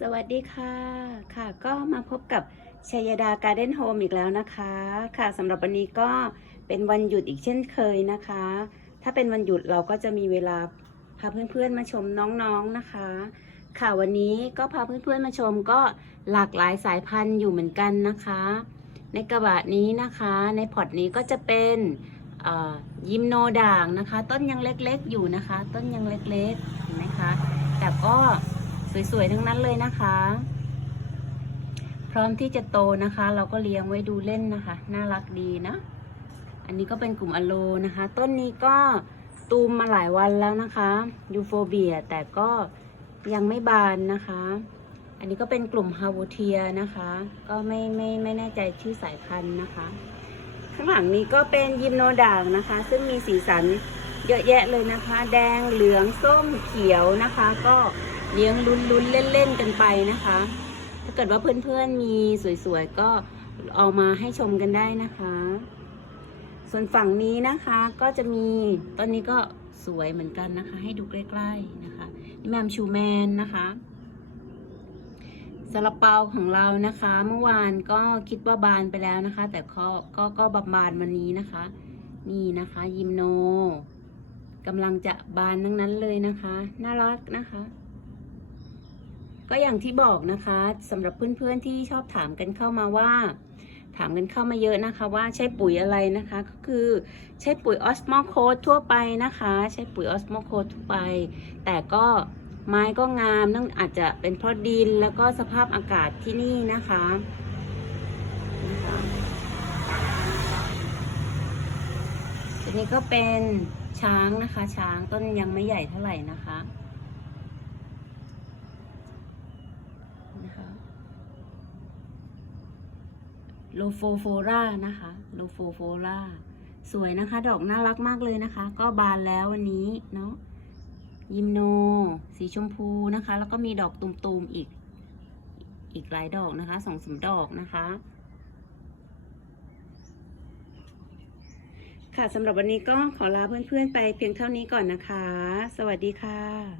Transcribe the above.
สวัสดีค่ะ ค่ะก็มาพบกับชัยดาการ์เด้นโฮมอีกแล้วนะคะ ค่ะสำหรับวันนี้ก็เป็นวันหยุดอีกเช่นเคยนะคะ ถ้าเป็นวันหยุดเราก็จะมีเวลาพาเพื่อนๆมาชมน้องๆนะคะ ค่ะวันนี้ก็พาเพื่อนๆมาชมก็หลากหลายสายพันธุ์อยู่เหมือนกันนะคะ ในกระบะนี้นะคะ ในพอร์ตนี้ก็จะเป็นยิมโนด่างนะคะ ต้นยังเล็กๆอยู่นะคะ ต้นยังเล็กๆเห็นไหมคะแต่ก็ สวยๆ ทั้งนั้นเลยนะคะ พร้อมที่จะโตนะคะ เราก็เลี้ยงไว้ดูเล่นนะคะ น่ารักดีนะ อันนี้ก็เป็นกลุ่มอโลนะคะ ต้นนี้ก็ตูมมาหลายวันแล้วนะคะยูโฟเบียแต่ก็ยังไม่บานนะคะ อันนี้ก็เป็นกลุ่มฮาวเทียนะคะ ก็ไม่ไม่ไม่แน่ใจชื่อสายพันธุ์นะคะ ข้างหลังนี้ก็เป็นยิมโนด่างนะคะ ซึ่งมีสีสันเยอะแยะเลยนะคะ แดงเหลืองส้มเขียวนะคะ ก็ เลี้ยงลุ้นลุ้นเล่นเล่นๆกันไปนะคะ ถ้าเกิดว่าเพื่อนๆมีสวยๆก็เอามาให้ชมกันได้นะคะ ส่วนฝั่งนี้นะคะก็จะมีต้นนี้ก็สวยเหมือนกันนะคะ ให้ดูใกล้ๆนะคะนี่แมมชูแมนนะคะซาลาเปาของเรานะคะ เมื่อวานก็คิดว่าบานไปแล้วนะคะ แต่ก็ก็ก็บานบานวันนี้นะคะ นี่นะคะยิมโนกำลังจะบานทั้งนั้นเลยนะคะ น่ารักนะคะ ก็อย่างที่บอกนะคะสำหรับเพื่อนๆที่ชอบถามกันเข้ามาว่า ถามกันเข้ามาเยอะนะคะ ว่าใช้ปุ๋ยอะไรนะคะ ก็คือใช้ปุ๋ยออสโมโคดทั่วไปนะคะ ใช้ปุ๋ยออสโมโคดทั่วไป แต่ก็ไม้ก็งามนั่นอาจจะเป็นเพราะดินแล้วก็สภาพอากาศที่นี่นะคะทีนี้ก็เป็นช้างนะคะ ช้างต้นยังไม่ใหญ่เท่าไหร่นะคะ โลโฟโฟรานะคะโลโฟโฟราสวยนะคะ ดอกน่ารักมากเลยนะคะ ก็บานแล้ววันนี้เนาะยิมโน สีชมพูนะคะ แล้วก็มีดอกตุ่มๆอีก อีกหลายดอกนะคะสองสามดอกนะคะ ค่ะสำหรับวันนี้ก็ขอลาเพื่อนๆไปเพียงเท่านี้ก่อนนะคะ สวัสดีค่ะ